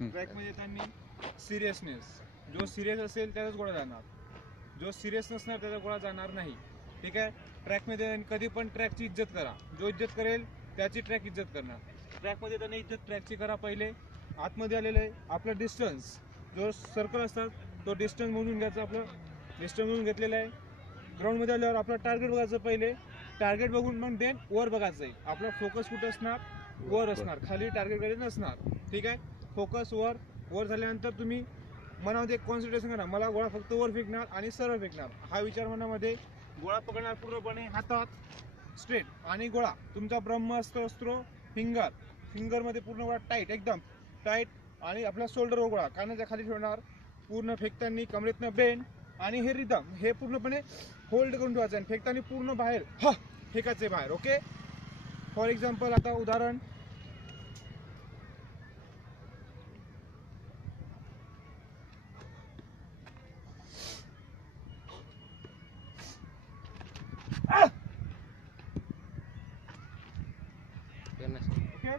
ट्रॅकमध्ये येताना सिरियसनेस, जो सिरियस असेल त्याचाच गोळा जाणार, जो सिरियस नसणार त्याचा गोळा जाणार नाही. ठीक आहे. ट्रॅकमध्ये कधी पण ट्रॅकची इज्जत करा, जो इज्जत करेल त्याची ट्रॅक इज्जत करणार. ट्रॅकमध्ये येताना इज्जत ट्रॅकची करा. पहिले आतमध्ये आलेलं आहे आपलं डिस्टन्स, जो सर्कल असतात तो डिस्टन्स मोजून घ्यायचा, आपलं डिस्टन्स मोजून घेतलेलं आहे. ग्राउंडमध्ये आल्यावर आपलं टार्गेट बघायचं, पहिले टार्गेट बघून मग देन वर बघायचं आहे. आपला फोकस कुठं असणार, वर असणार, खाली टार्गेटकडे नसणार. ठीक आहे. फोकस वर, वर झाल्यानंतर तुम्ही मनामध्ये कॉन्सन्ट्रेशन करा, मला गोळा फक्त वर फेकणार आणि सरळ फेकणार, हा विचार मनामध्ये. गोळा पकडणार पूर्णपणे हातात स्ट्रेट, आणि गोळा तुमचा ब्रह्मास्त्र अस्त्र फिंगरमध्ये पूर्ण गोळा टाईट, एकदम टाईट, आणि आपल्या शोल्डरवर गोळा कानाच्या खाली ठेवणार. पूर्ण फेकताना कमरेतनं बेंड, आणि हे रिदम हे पूर्णपणे होल्ड करून ठेवायचं, आणि फेकताना पूर्ण बाहेर फेकायचे बाहेर. ओके. फॉर एक्झाम्पल आता उदाहरण, ओके.